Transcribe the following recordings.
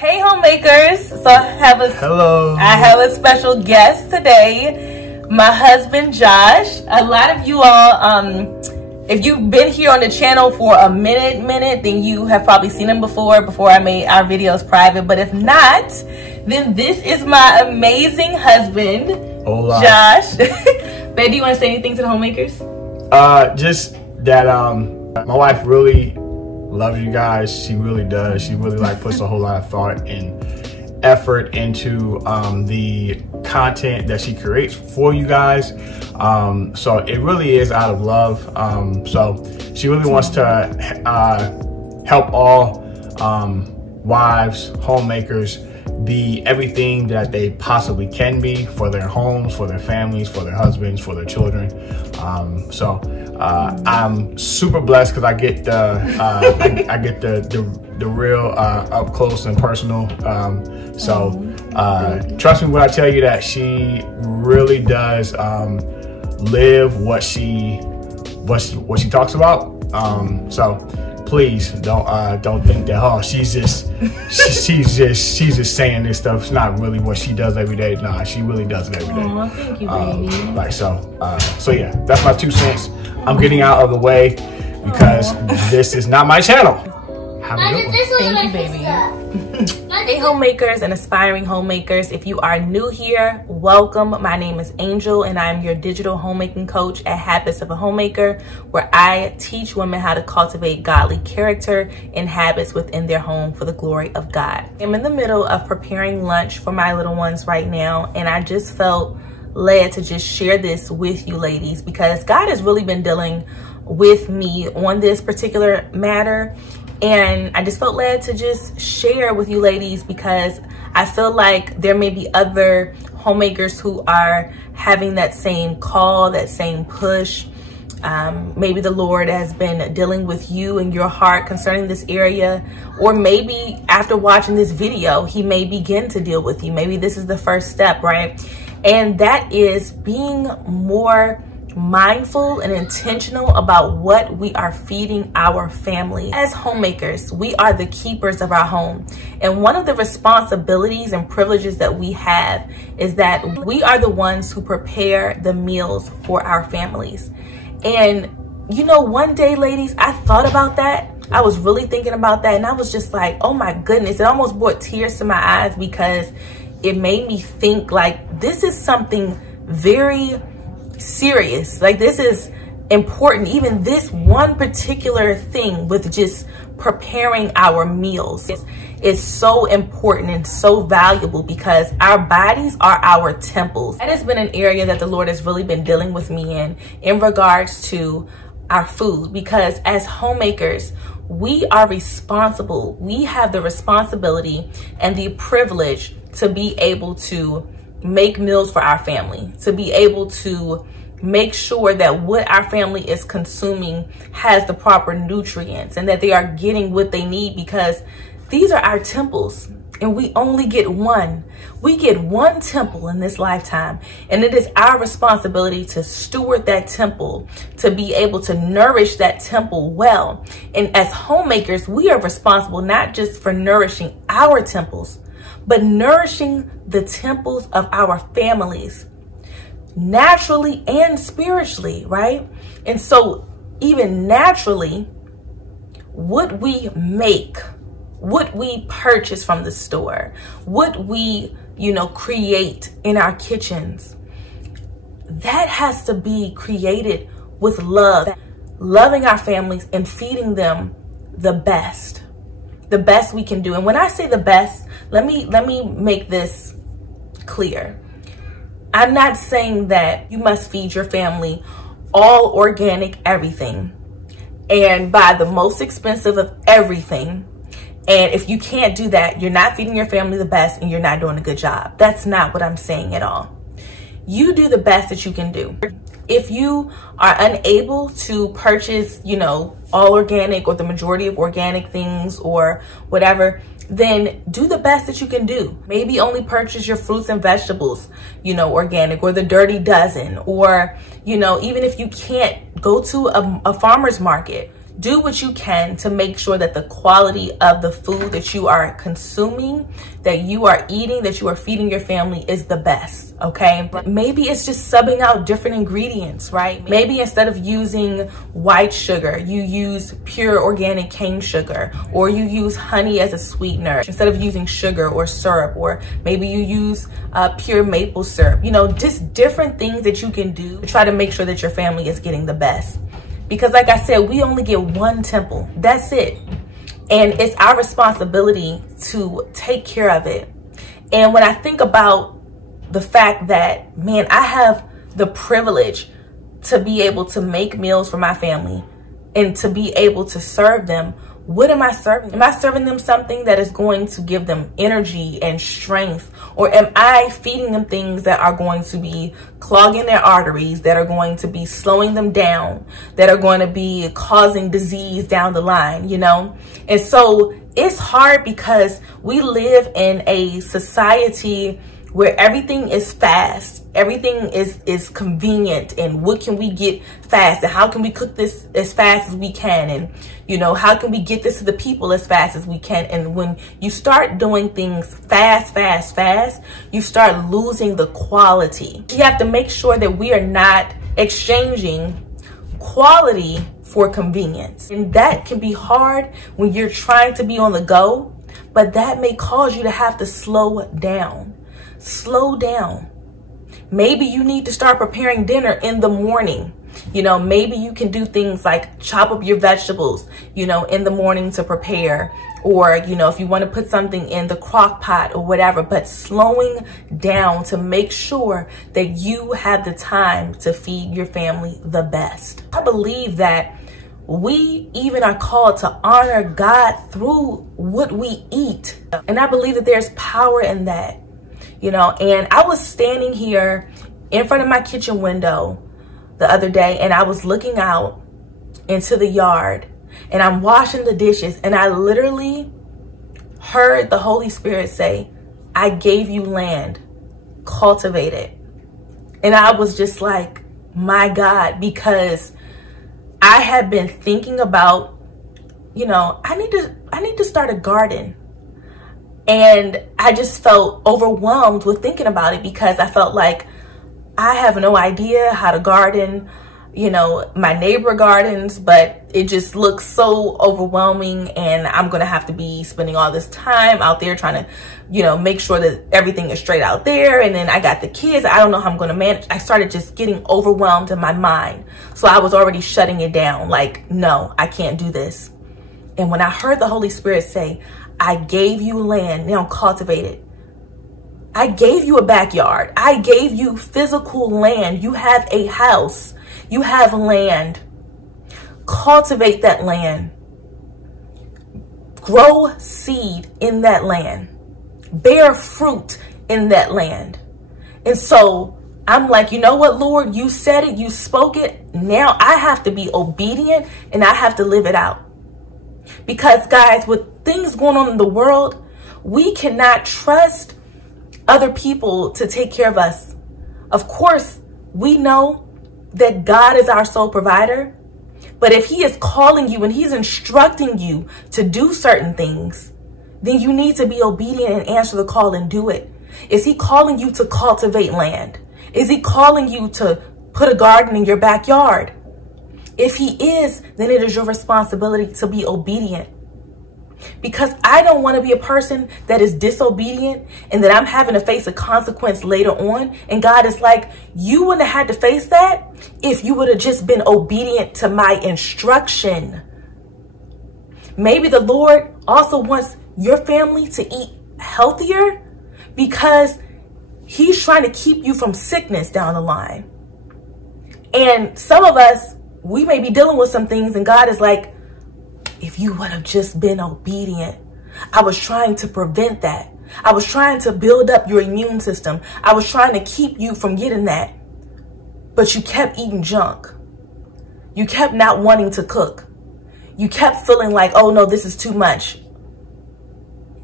Hey homemakers, so I have a special guest today, my husband Josh. A lot of you all, if you've been here on the channel for a minute, then you have probably seen him before I made our videos private. But if not, then this is my amazing husband, Hola. Josh. Babe, do you want to say anything to the homemakers? Just that my wife really loves you guys. She really does. She really puts a whole lot of thought and effort into the content that she creates for you guys. So it really is out of love. So she really wants to help all wives, homemakers be everything that they possibly can be for their homes, for their families, for their husbands, for their children. I'm super blessed because I get the real up close and personal. Trust me when I tell you that she really does live what she talks about. So please don't think that she's just saying this stuff. It's not really what she does every day. Nah, she really does it every day. Oh, thank you, baby. So yeah, that's my 2 cents. I'm getting out of the way because this is not my channel. Have a good one. Thank you, baby. Hey homemakers and aspiring homemakers, if you are new here, welcome. My name is Angel and I'm your digital homemaking coach at Habits of a Homemaker, where I teach women how to cultivate godly character and habits within their home for the glory of God. I'm in the middle of preparing lunch for my little ones right now, and I just felt led to just share this with you ladies because God has really been dealing with me on this particular matter. And I just felt led to just share with you ladies because I feel like there may be other homemakers who are having that same call, that same push. Maybe the Lord has been dealing with you and your heart concerning this area, or maybe after watching this video, he may begin to deal with you. Maybe this is the first step, right? And that is being more mindful and intentional about what we are feeding our family. As homemakers, we are the keepers of our home. And one of the responsibilities and privileges that we have is that we are the ones who prepare the meals for our families. And you know, one day, ladies, I thought about that. I was really thinking about that, and I was just like, oh my goodness, it almost brought tears to my eyes because it made me think like this is something very serious. Like this is important. Even this one particular thing with just preparing our meals is so important and so valuable because our bodies are our temples. That has been an area that the Lord has really been dealing with me in regards to our food, because as homemakers, we are responsible. We have the responsibility and the privilege to be able to make meals for our family, to be able to make sure that what our family is consuming has the proper nutrients and that they are getting what they need, because these are our temples and we only get one. We get one temple in this lifetime, and it is our responsibility to steward that temple, to be able to nourish that temple well. And as homemakers, we are responsible not just for nourishing our temples, but nourishing the temples of our families, naturally and spiritually, right? And so even naturally, what we make, what we purchase from the store, what we, create in our kitchens, that has to be created with love, loving our families and feeding them the best we can do. And when I say the best, let me make this clear. I'm not saying that you must feed your family all organic everything and buy the most expensive of everything. And if you can't do that, you're not feeding your family the best and you're not doing a good job. That's not what I'm saying at all. You do the best that you can do. If you are unable to purchase, all organic or the majority of organic things or whatever, then do the best that you can do. Maybe only purchase your fruits and vegetables, organic, or the dirty dozen, or, even if you can't go to a farmer's market, do what you can to make sure that the quality of the food that you are consuming, that you are eating, that you are feeding your family is the best, okay? Maybe it's just subbing out different ingredients, right? Maybe instead of using white sugar, you use pure organic cane sugar, or you use honey as a sweetener instead of using sugar or syrup, or maybe you use pure maple syrup. You know, just different things that you can do to try to make sure that your family is getting the best. Because like I said, we only get one temple. That's it. And it's our responsibility to take care of it. And when I think about the fact that, man, I have the privilege to be able to make meals for my family and to be able to serve them, what am I serving? Am I serving them something that is going to give them energy and strength? Or am I feeding them things that are going to be clogging their arteries, that are going to be slowing them down, that are going to be causing disease down the line, you know? And so it's hard because we live in a society where everything is fast, everything is convenient, and what can we get fast, and how can we cook this as fast as we can, and you know, how can we get this to the people as fast as we can? And when you start doing things fast, you start losing the quality. You have to make sure that we are not exchanging quality for convenience, and that can be hard when you're trying to be on the go, but that may cause you to have to slow down. Slow down. Maybe you need to start preparing dinner in the morning. You know, maybe you can do things like chop up your vegetables, you know, in the morning to prepare, or, you know, if you want to put something in the crock pot or whatever, but slowing down to make sure that you have the time to feed your family the best. I believe that we even are called to honor God through what we eat. And I believe that there's power in that. You know, and I was standing here in front of my kitchen window the other day, and I was looking out into the yard, and I'm washing the dishes, and I literally heard the Holy Spirit say, I gave you land, cultivate it. And I was just like, my God, because I had been thinking about, you know, I need to start a garden. And I just felt overwhelmed with thinking about it, because I felt like I have no idea how to garden. You know, my neighbor gardens, but it just looks so overwhelming, and I'm going to have to be spending all this time out there trying to, you know, make sure that everything is straight out there. And then I got the kids. I don't know how I'm going to manage. I started just getting overwhelmed in my mind. So I was already shutting it down. Like, no, I can't do this. And when I heard the Holy Spirit say, I gave you land, now cultivate it. I gave you a backyard. I gave you physical land. You have a house. You have land. Cultivate that land. Grow seed in that land. Bear fruit in that land. And so I'm like, you know what, Lord, you said it, you spoke it. Now I have to be obedient, and I have to live it out. Because guys, with things going on in the world, we cannot trust other people to take care of us. Of course, we know that God is our sole provider, but if he is calling you and he's instructing you to do certain things, then you need to be obedient and answer the call and do it. Is he calling you to cultivate land? Is he calling you to put a garden in your backyard? If he is, then it is your responsibility to be obedient. Because I don't want to be a person that is disobedient and that I'm having to face a consequence later on. And God is like, you wouldn't have had to face that if you would have just been obedient to my instruction. Maybe the Lord also wants your family to eat healthier because he's trying to keep you from sickness down the line. And some of us, we may be dealing with some things, and God is like, if you would have just been obedient. I was trying to prevent that. I was trying to build up your immune system. I was trying to keep you from getting that. But you kept eating junk. You kept not wanting to cook. You kept feeling like, oh no, this is too much.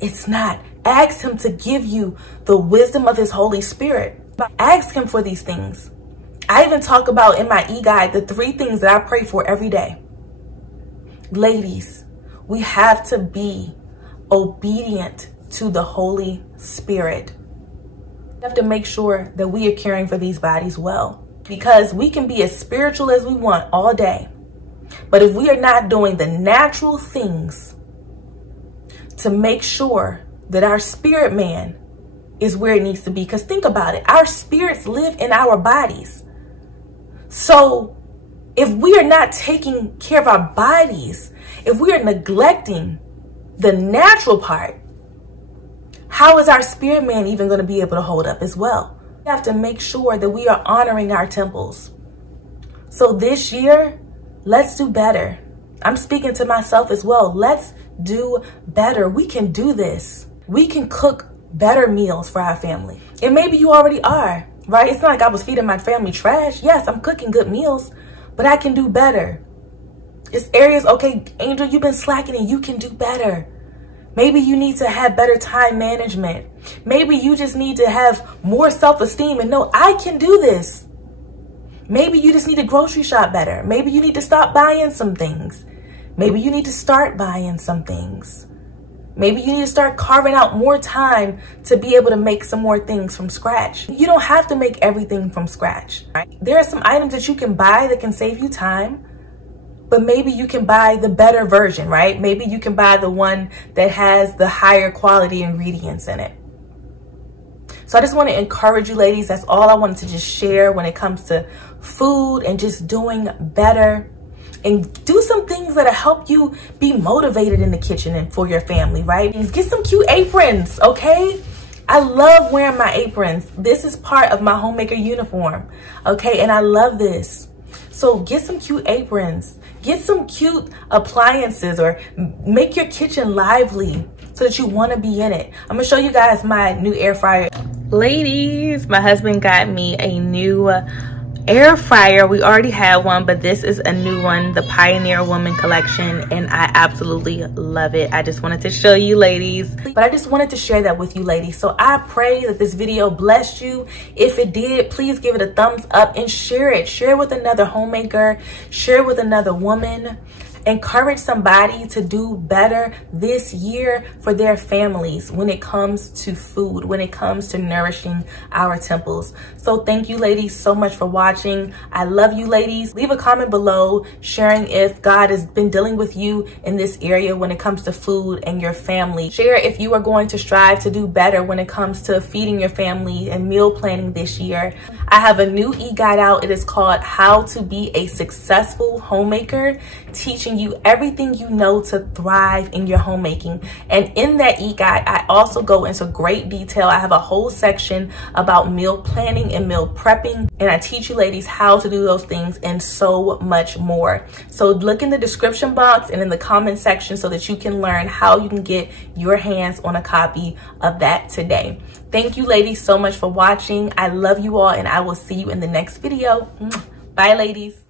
It's not. Ask him to give you the wisdom of his Holy Spirit. Ask him for these things. I even talk about in my e-guide the 3 things that I pray for every day. Ladies, we have to be obedient to the Holy Spirit. We have to make sure that we are caring for these bodies well, because we can be as spiritual as we want all day, but if we are not doing the natural things to make sure that our spirit man is where it needs to be, because think about it, our spirits live in our bodies. So if we are not taking care of our bodies, if we are neglecting the natural part, how is our spirit man even going to be able to hold up as well? We have to make sure that we are honoring our temples. So this year, let's do better. I'm speaking to myself as well. Let's do better. We can do this. We can cook better meals for our family. And maybe you already are, right? It's not like I was feeding my family trash. Yes, I'm cooking good meals, but I can do better. It's areas, okay, Angel, you've been slacking and you can do better. Maybe you need to have better time management. Maybe you just need to have more self-esteem and know I can do this. Maybe you just need to grocery shop better. Maybe you need to stop buying some things. Maybe you need to start buying some things. Maybe you need to start carving out more time to be able to make some more things from scratch. You don't have to make everything from scratch, right? There are some items that you can buy that can save you time, but maybe you can buy the better version, right? Maybe you can buy the one that has the higher quality ingredients in it. So I just want to encourage you ladies. That's all I wanted to just share when it comes to food and just doing better. And do some things that'll help you be motivated in the kitchen and for your family, right? Get some cute aprons, okay? I love wearing my aprons. This is part of my homemaker uniform, okay? And I love this. So get some cute aprons. Get some cute appliances, or make your kitchen lively so that you want to be in it. I'm going to show you guys my new air fryer. Ladies, my husband got me a new air fryer. We already had one, but this is a new one, the Pioneer Woman collection, and I absolutely love it. I just wanted to show you ladies, but I just wanted to share that with you ladies. So I pray that this video blessed you. If it did, please give it a thumbs up and share it. Share it with another homemaker, share it with another woman. Encourage somebody to do better this year for their families when it comes to food, when it comes to nourishing our temples. So thank you ladies so much for watching. I love you ladies. Leave a comment below sharing if God has been dealing with you in this area when it comes to food and your family. Share if you are going to strive to do better when it comes to feeding your family and meal planning this year. I have a new e-guide out. It is called How to Be a Successful Homemaker, teaching you everything you know to thrive in your homemaking. And in that e-guide, I also go into great detail. I have a whole section about meal planning and meal prepping, and I teach you ladies how to do those things and so much more. So look in the description box and in the comment section so that you can learn how you can get your hands on a copy of that today. Thank you ladies so much for watching. I love you all, and I will see you in the next video. Bye ladies.